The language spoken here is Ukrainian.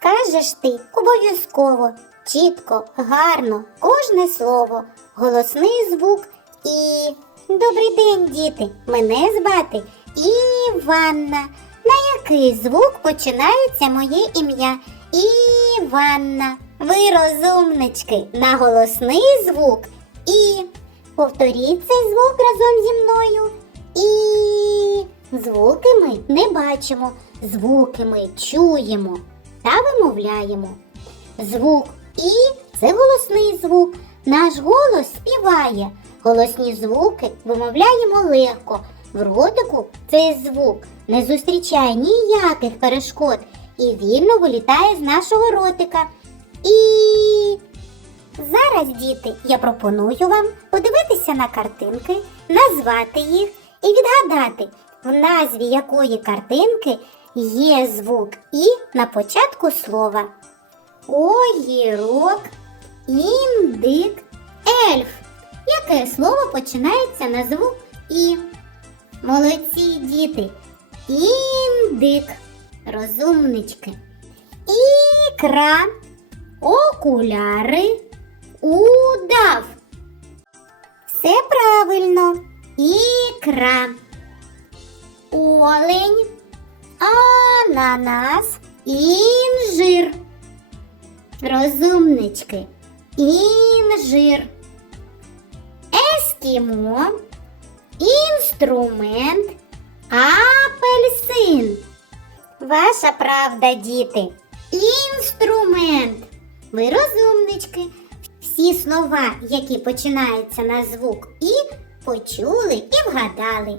Скажеш ти обов'язково, чітко, гарно, кожне слово, голосний звук і. Добрий день, діти! Мене звати Іванна. На який звук починається моє ім'я? Іванна. Ви розумнички, на голосний звук і. Повторіть цей звук разом зі мною. І звуки ми не бачимо, звуки ми чуємо та вимовляємо. Звук І це голосний звук. Наш голос співає. Голосні звуки вимовляємо легко. В ротику цей звук не зустрічає ніяких перешкод і вільно вилітає з нашого ротика. І Зараз, діти, я пропоную вам подивитися на картинки, назвати їх і відгадати, в назві якої картинки є звук І на початку слова. Огірок, індик, ельф. Яке слово починається на звук І? Молодці діти. Індик. Розумнички. Ікра. Окуляри. Удав. Все правильно. Ікра. Олень. Ананас. Інжир. Розумнички. Інжир. Ескімо. Інструмент. Апельсин. Ваша правда, діти. Інструмент. Ви розумнички. Всі слова, які починаються на звук І, почули і вгадали.